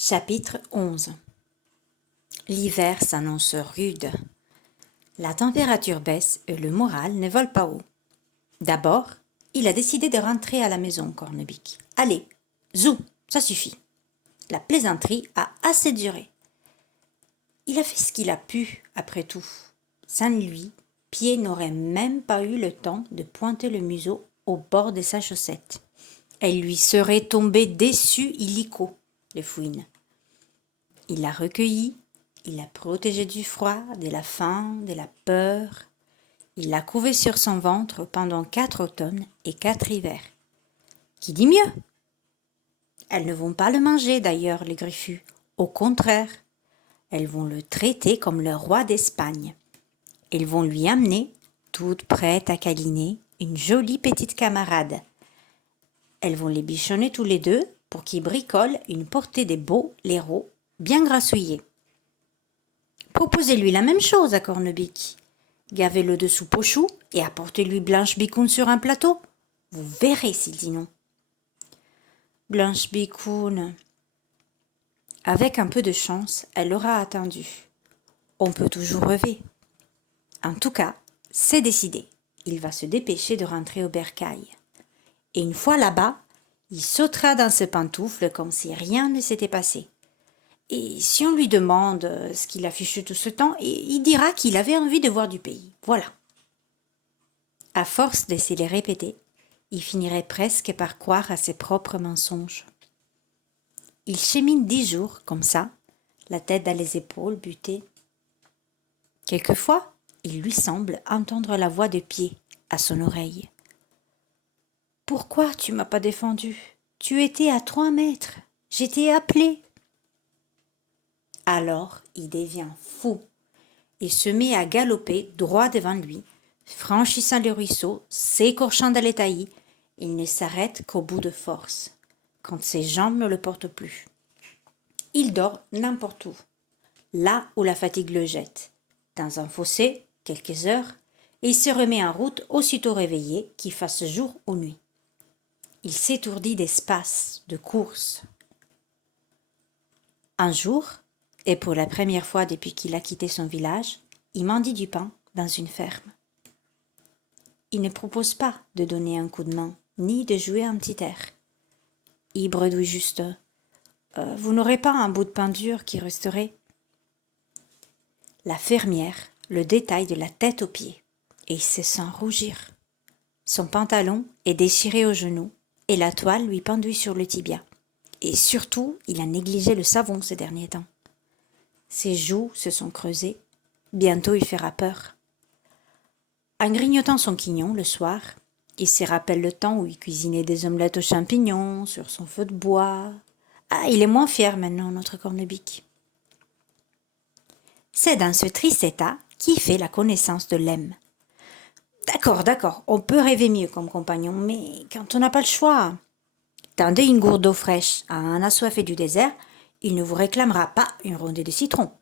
Chapitre 11. L'hiver s'annonce rude. La température baisse et le moral ne vole pas haut. D'abord, il a décidé de rentrer à la maison, Cornebic. Allez, zou, ça suffit. La plaisanterie a assez duré. Il a fait ce qu'il a pu, après tout. Sans lui, Pied n'aurait même pas eu le temps de pointer le museau au bord de sa chaussette. Elle lui serait tombée dessus illico, les fouines. Il l'a recueillie, il l'a protégée du froid, de la faim, de la peur. Il l'a couvée sur son ventre pendant 4 automnes et 4 hivers. Qui dit mieux? Elles ne vont pas le manger d'ailleurs, les griffus. Au contraire, elles vont le traiter comme le roi d'Espagne. Elles vont lui amener, toute prête à câliner, une jolie petite camarade. Elles vont les bichonner tous les deux pour qu'ils bricolent une portée de beaux laireaux bien grassouillés. Proposez-lui la même chose à Cornebic. Gavez-le de soupe aux choux et apportez-lui Blanche Bicoune sur un plateau. Vous verrez s'il dit non. Blanche Bicoune. Avec un peu de chance, elle l'aura attendu. On peut toujours rêver. En tout cas, c'est décidé. Il va se dépêcher de rentrer au bercail. Et une fois là-bas, il sautera dans ses pantoufles comme si rien ne s'était passé. Et si on lui demande ce qu'il a fichu tout ce temps, il dira qu'il avait envie de voir du pays. Voilà. À force de se les répéter, il finirait presque par croire à ses propres mensonges. Il chemine 10 jours, comme ça, la tête dans les épaules, butée. Quelquefois, il lui semble entendre la voix de Pied à son oreille. « Pourquoi tu m'as pas défendu? Tu étais à 3 mètres. J'étais appelé. » Alors il devient fou et se met à galoper droit devant lui, franchissant le ruisseau, s'écorchant dans les taillis. Il ne s'arrête qu'au bout de force, quand ses jambes ne le portent plus. Il dort n'importe où, là où la fatigue le jette, dans un fossé, quelques heures, et il se remet en route aussitôt réveillé, qu'il fasse jour ou nuit. Il s'étourdit d'espace, de course. Un jour, et pour la première fois depuis qu'il a quitté son village, il mendie du pain dans une ferme. Il ne propose pas de donner un coup de main, ni de jouer un petit air. Il bredouille juste « Vous n'aurez pas un bout de pain dur qui resterait ?» La fermière le détaille de la tête aux pieds, et il se sent rougir. Son pantalon est déchiré aux genoux, et la toile lui pendouille sur le tibia. Et surtout, il a négligé le savon ces derniers temps. Ses joues se sont creusées. Bientôt, il fera peur. En grignotant son quignon le soir, il se rappelle le temps où il cuisinait des omelettes aux champignons sur son feu de bois. Ah, il est moins fier maintenant, notre Cornebic. C'est dans ce triste état qu'il fait la connaissance de Lem. D'accord, on peut rêver mieux comme compagnon, mais quand on n'a pas le choix. Tendez une gourde d'eau fraîche à un assoiffé du désert, il ne vous réclamera pas une rondée de citron.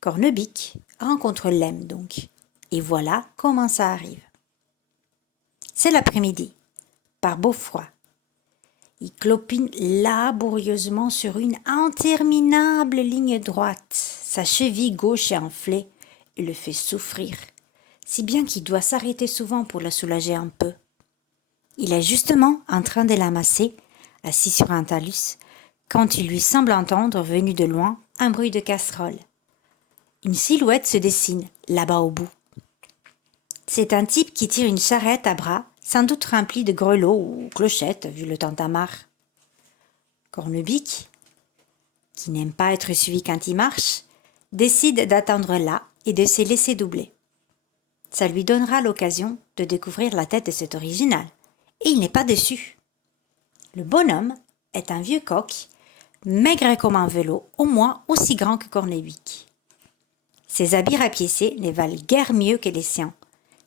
Cornebic rencontre Lem donc, et voilà comment ça arrive. C'est l'après-midi, par beau froid. Il clopine laborieusement sur une interminable ligne droite. Sa cheville gauche est enflée et le fait souffrir, si bien qu'il doit s'arrêter souvent pour la soulager un peu. Il est justement en train de l'amasser, assis sur un talus, quand il lui semble entendre, venu de loin, un bruit de casserole. Une silhouette se dessine, là-bas au bout. C'est un type qui tire une charrette à bras, sans doute remplie de grelots ou clochettes, vu le tintamarre. Cornebic, qui n'aime pas être suivi quand il marche, décide d'attendre là et de se laisser doubler. Ça lui donnera l'occasion de découvrir la tête de cet original, et il n'est pas déçu. Le bonhomme est un vieux coq, maigre comme un vélo, au moins aussi grand que Cornebic. Ses habits rapiécés ne valent guère mieux que les siens.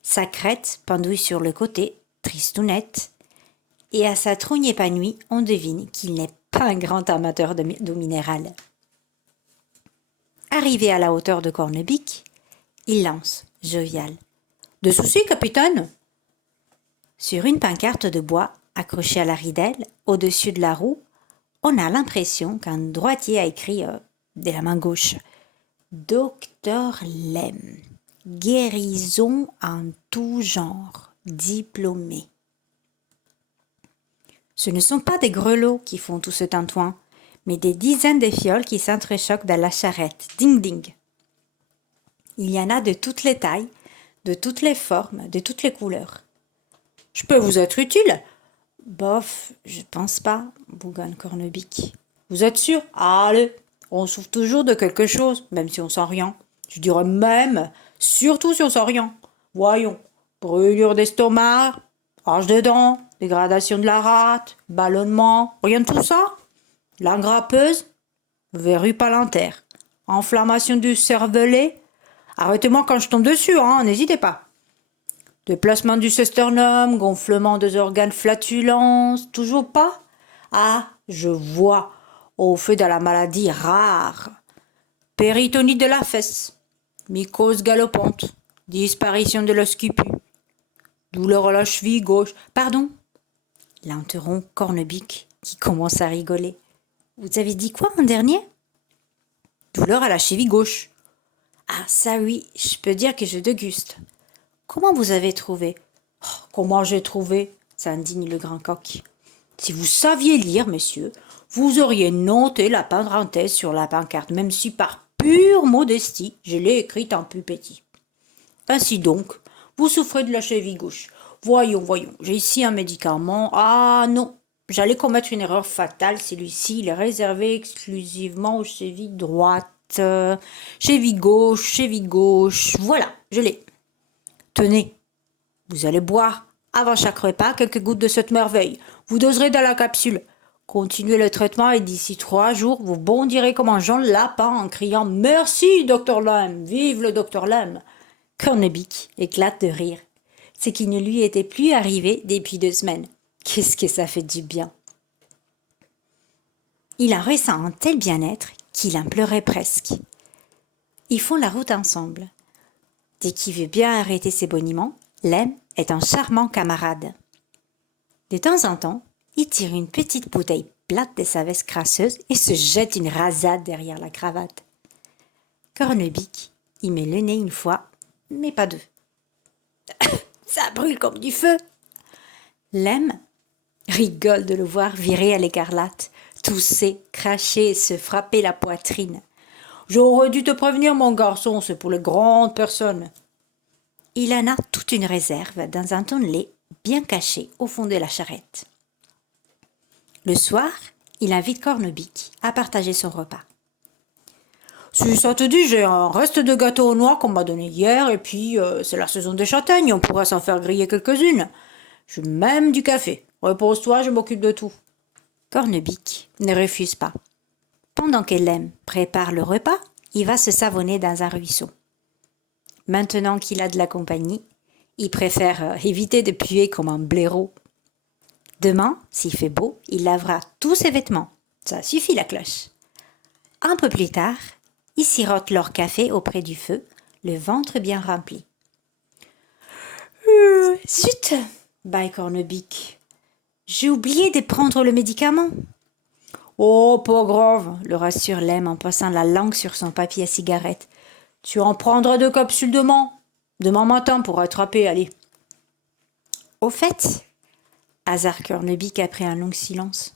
Sa crête pendouille sur le côté, tristounette, et à sa trogne épanouie, on devine qu'il n'est pas un grand amateur d'eau minérale. Arrivé à la hauteur de Cornebic, il lance, jovial. « De soucis, capitaine ?» Sur une pancarte de bois, accrochée à la ridelle, au-dessus de la roue, on a l'impression qu'un droitier a écrit de la main gauche « Docteur Lem, guérison en tout genre, diplômé ». Ce ne sont pas des grelots qui font tout ce tintouin, mais des dizaines de fioles qui s'entrechoquent dans la charrette. Ding ding. Il y en a de toutes les tailles, de toutes les formes, de toutes les couleurs. « Je peux vous être utile ?»« Bof, je pense pas, » bougonne Cornebique. « Vous êtes sûr ?»« Allez, on souffre toujours de quelque chose, même si on sent rien. Je dirais même, surtout si on sent rien. Voyons, brûlure d'estomac, rage de dents, dégradation de la rate, ballonnement, rien de tout ça. Langue râpeuse, verrue palentaire, inflammation du cervelet. Arrêtez-moi quand je tombe dessus, n'hésitez pas. Déplacement du sternum, gonflement des organes flatulence, toujours pas? Ah, je vois, au feu de la maladie rare. Péritonite de la fesse, mycose galopante, disparition de l'os qui pue, douleur à la cheville gauche. Pardon, l'interrompt Cornebique qui commence à rigoler. Vous avez dit quoi en dernier? Douleur à la cheville gauche. Ah ça oui, je peux dire que je déguste. Comment vous avez trouvé? Comment j'ai trouvé? S'indigne le grand coq. Si vous saviez lire, messieurs, vous auriez noté la parenthèse sur la pancarte, même si par pure modestie, je l'ai écrite en plus petit. Ainsi donc, vous souffrez de la cheville gauche. Voyons, j'ai ici un médicament. Ah non, j'allais commettre une erreur fatale. Celui-ci, il est réservé exclusivement aux chevilles droites. Cheville gauche. Voilà, je l'ai. Tenez, vous allez boire avant chaque repas quelques gouttes de cette merveille. Vous doserez dans la capsule. Continuez le traitement et d'ici 3 jours, vous bondirez comme un Jean Lapin en criant « Merci, Dr Lem, vive le Dr Lem !» Cornebique éclate de rire. C'est qu'il ne lui était plus arrivé depuis 2 semaines. Qu'est-ce que ça fait du bien! Il en ressent un tel bien-être qu'il en pleurait presque. Ils font la route ensemble. Dès qu'il veut bien arrêter ses boniments, Lem est un charmant camarade. De temps en temps, il tire une petite bouteille plate de sa veste crasseuse et se jette une rasade derrière la cravate. Cornebique y met le nez une fois, mais pas 2. Ça brûle comme du feu. Lem rigole de le voir virer à l'écarlate, tousser, cracher et se frapper la poitrine. J'aurais dû te prévenir, mon garçon, c'est pour les grandes personnes. Il en a toute une réserve dans un tonnelet bien caché au fond de la charrette. Le soir, il invite Cornebique à partager son repas. Si ça te dit, j'ai un reste de gâteau au noix qu'on m'a donné hier, et puis c'est la saison des châtaignes, on pourra s'en faire griller quelques-unes. Je veux même du café. Repose-toi, je m'occupe de tout. Cornebique ne refuse pas. Pendant que Lem prépare le repas, il va se savonner dans un ruisseau. Maintenant qu'il a de la compagnie, il préfère éviter de puer comme un blaireau. Demain, s'il fait beau, il lavera tous ses vêtements. Ça suffit la cloche. Un peu plus tard, ils sirotent leur café auprès du feu, le ventre bien rempli. Zut, bâille Cornebique. J'ai oublié de prendre le médicament. Oh, pas grave, le rassure Lem en passant la langue sur son papier à cigarette. Tu en prendras 2 capsules demain matin pour rattraper, allez. Au fait, hasard Cornebique après un long silence,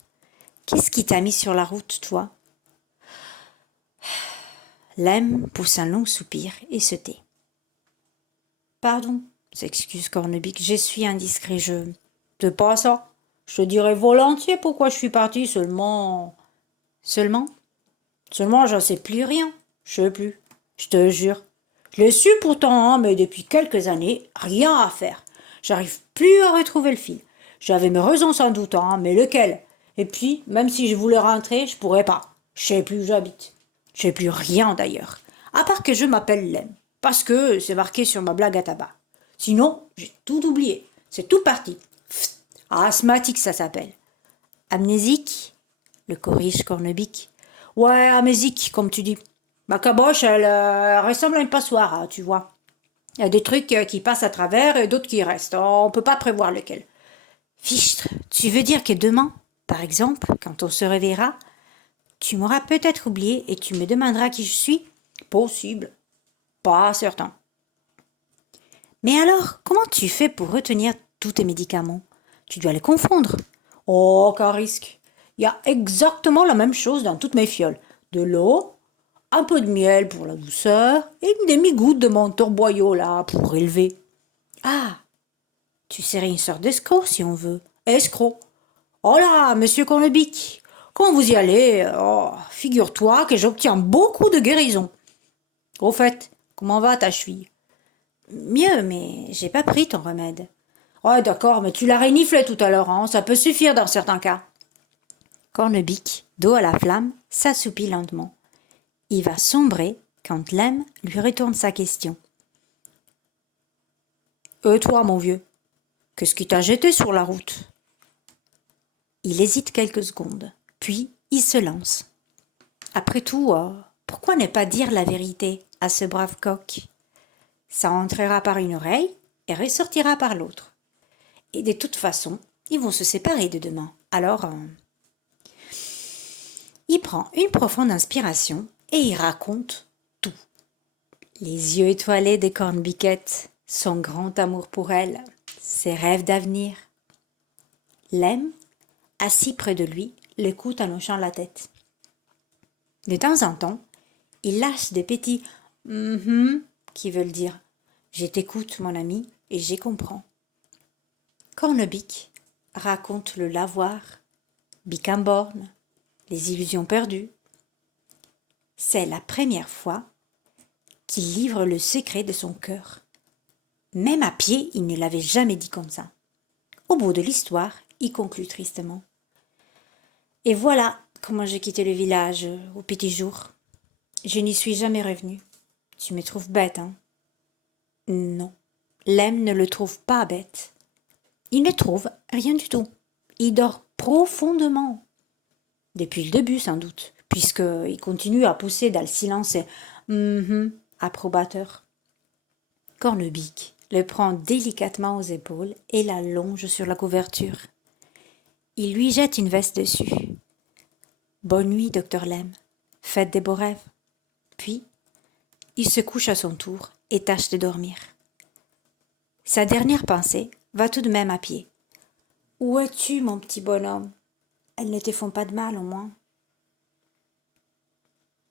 qu'est-ce qui t'a mis sur la route, toi? Lem pousse un long soupir et se tait. Pardon, s'excuse Cornebique, je suis indiscret, C'est pas ça. Je te dirais volontiers pourquoi je suis parti, seulement... Seulement, j'en sais plus rien. Je sais plus. Je te jure. Je l'ai su pourtant, mais depuis quelques années, rien à faire. J'arrive plus à retrouver le fil. J'avais mes raisons sans doute, mais lequel? Et puis, même si je voulais rentrer, je pourrais pas. Je sais plus où j'habite. Je sais plus rien d'ailleurs. À part que je m'appelle Lem. Parce que c'est marqué sur ma blague à tabac. Sinon, j'ai tout oublié. C'est tout parti. Asthmatique, ça s'appelle. Amnésique? Le corrige Cornebique. Ouais, amnésique, comme tu dis. Ma caboche, elle ressemble à une passoire, tu vois. Il y a des trucs qui passent à travers et d'autres qui restent. On peut pas prévoir lequel. Fichtre, tu veux dire que demain, Par exemple, quand on se réveillera, tu m'auras peut-être oublié et tu me demanderas qui je suis? Possible, pas certain. Mais alors, comment tu fais pour retenir tous tes médicaments? Tu dois les confondre. Oh, qu'un risque. Il y a exactement la même chose dans toutes mes fioles. De l'eau, un peu de miel pour la douceur et une demi-goutte de mon torboyau là pour élever. Ah, tu serais une sorte d'escroc si on veut. Escroc. Oh là, monsieur Cornebic, quand vous y allez, oh, figure-toi que j'obtiens beaucoup de guérison. Au fait, comment va ta cheville? Mieux, mais j'ai pas pris ton remède. Ouais, d'accord, mais tu l'as reniflé tout à l'heure, hein, ça peut suffire dans certains cas. Cornebic, dos à la flamme, s'assoupit lentement. Il va sombrer quand Lem lui retourne sa question. Et toi, mon vieux, qu'est-ce qui t'a jeté sur la route? Il hésite quelques secondes, puis il se lance. Après tout, pourquoi ne pas dire la vérité à ce brave coq? Ça entrera par une oreille et ressortira par l'autre. Et de toute façon, ils vont se séparer de demain. Alors, il prend une profonde inspiration et il raconte tout. Les yeux étoilés de Cornbiquette, son grand amour pour elle, ses rêves d'avenir. Lem, assis près de lui, l'écoute en hochant la tête. De temps en temps, il lâche des petits qui veulent dire je t'écoute, mon ami, et j'y comprends. Cornebic raconte le lavoir, Bicamborne, les illusions perdues. C'est la première fois qu'il livre le secret de son cœur. Même à pied, il ne l'avait jamais dit comme ça. Au bout de l'histoire, il conclut tristement. Et voilà comment j'ai quitté le village au petit jour. Je n'y suis jamais revenu. Tu me trouves bête, hein? Non, Lem ne le trouve pas bête. Il ne trouve rien du tout. Il dort profondément. Depuis le début, sans doute, puisqu'il continue à pousser dans le silence et approbateur. Cornebic le prend délicatement aux épaules et l'allonge sur la couverture. Il lui jette une veste dessus. Bonne nuit, docteur Lem. Faites des beaux rêves. Puis, il se couche à son tour et tâche de dormir. Sa dernière pensée va tout de même à pied. Où es-tu, mon petit bonhomme? Elles ne te font pas de mal, au moins.